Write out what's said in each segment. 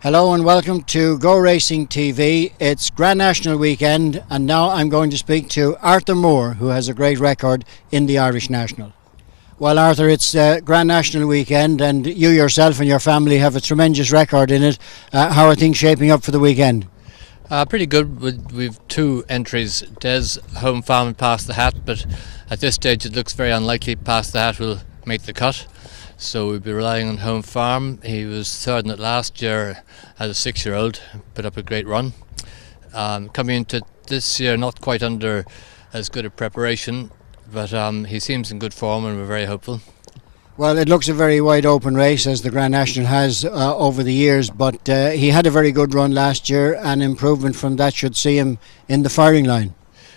Hello and welcome to Go Racing TV. It's Grand National weekend, and now I'm going to speak to Arthur Moore, who has a great record in the Irish National. Well, Arthur, it's Grand National weekend, and you yourself and your family have a tremendous record in it. How are things shaping up for the weekend? Pretty good. We've two entries. Des home farm past the hat, but at this stage it looks very unlikely past the hat will make the cut. So we'll be relying on home farm. He was third in it last year as a 6-year-old, put up a great run. Coming into this year, not quite under as good a preparation, but he seems in good form and we're very hopeful. Well, it looks a very wide open race, as the Grand National has over the years, but he had a very good run last year, and improvement from that should see him in the firing line.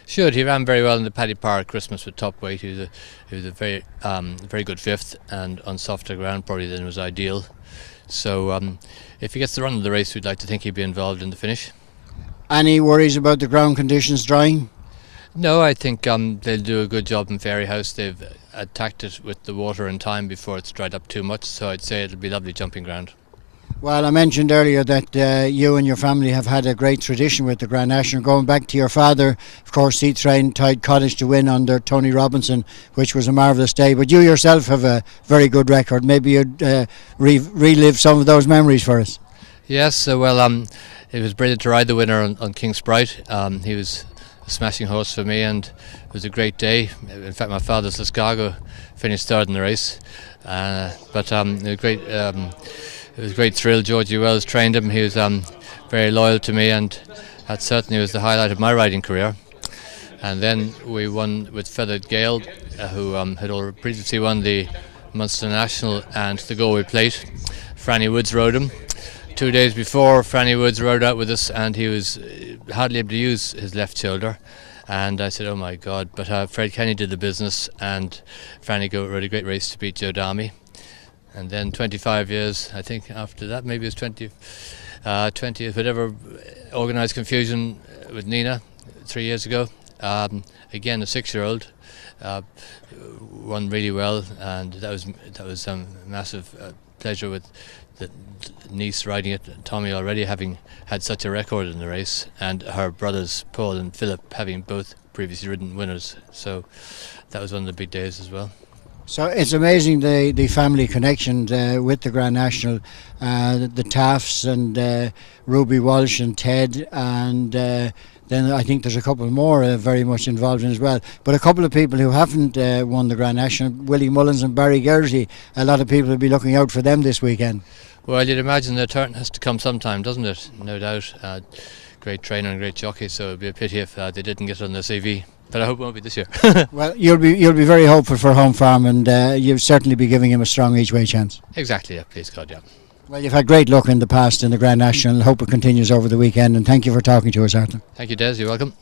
Should. He ran very well in the Paddy Park Christmas with top weight. He was a very good fifth, and on softer ground probably then was ideal. So if he gets the run of the race, we'd like to think he'd be involved in the finish. Any worries about the ground conditions drying? No, I think they'll do a good job in Fairyhouse. They've attacked it with the water in time before it's dried up too much, so I'd say it'll be lovely jumping ground. Well, I mentioned earlier that you and your family have had a great tradition with the Grand National. Going back to your father, of course, he trained Tide Cottage to win under Tony Robinson, which was a marvellous day. But you yourself have a very good record. Maybe you'd relive some of those memories for us. Yes, it was brilliant to ride the winner on King Sprite. He was a smashing horse for me, and it was a great day. In fact, my father's Escargot finished third in the race. But it was a great thrill. Georgie Wells trained him. He was very loyal to me, and that certainly was the highlight of my riding career. And then we won with Feathered Gale, who had already previously won the Munster National and the Galway Plate. Franny Woods rode him. 2 days before, Franny Woods rode out with us, and he was hardly able to use his left shoulder. And I said, oh my God, but Fred Kenny did the business, and Franny rode a great race to beat Joe Dami. And then 25 years, I think after that, maybe it was 20, whatever, organised confusion with Nina 3 years ago. Again, a 6-year-old, won really well, and that was a massive pleasure with the niece riding it, Tommy already having had such a record in the race, and her brothers Paul and Philip having both previously ridden winners. So that was one of the big days as well. So it's amazing the family connection with the Grand National, the Tafts and Ruby Walsh and Ted, and then I think there's a couple more very much involved in as well. But a couple of people who haven't won the Grand National, Willie Mullins and Barry Geraghty, a lot of people will be looking out for them this weekend. Well, you'd imagine their turn has to come sometime, doesn't it? No doubt. Great trainer and great jockey, so it'd be a pity if they didn't get it on their CV. But I hope it won't be this year. Well, you'll be very hopeful for home farm, and you'll certainly be giving him a strong each way chance. Exactly, yeah, please God, yeah. Well, you've had great luck in the past in the Grand National. Hope it continues over the weekend, and thank you for talking to us, Arthur. Thank you, Des. You're welcome.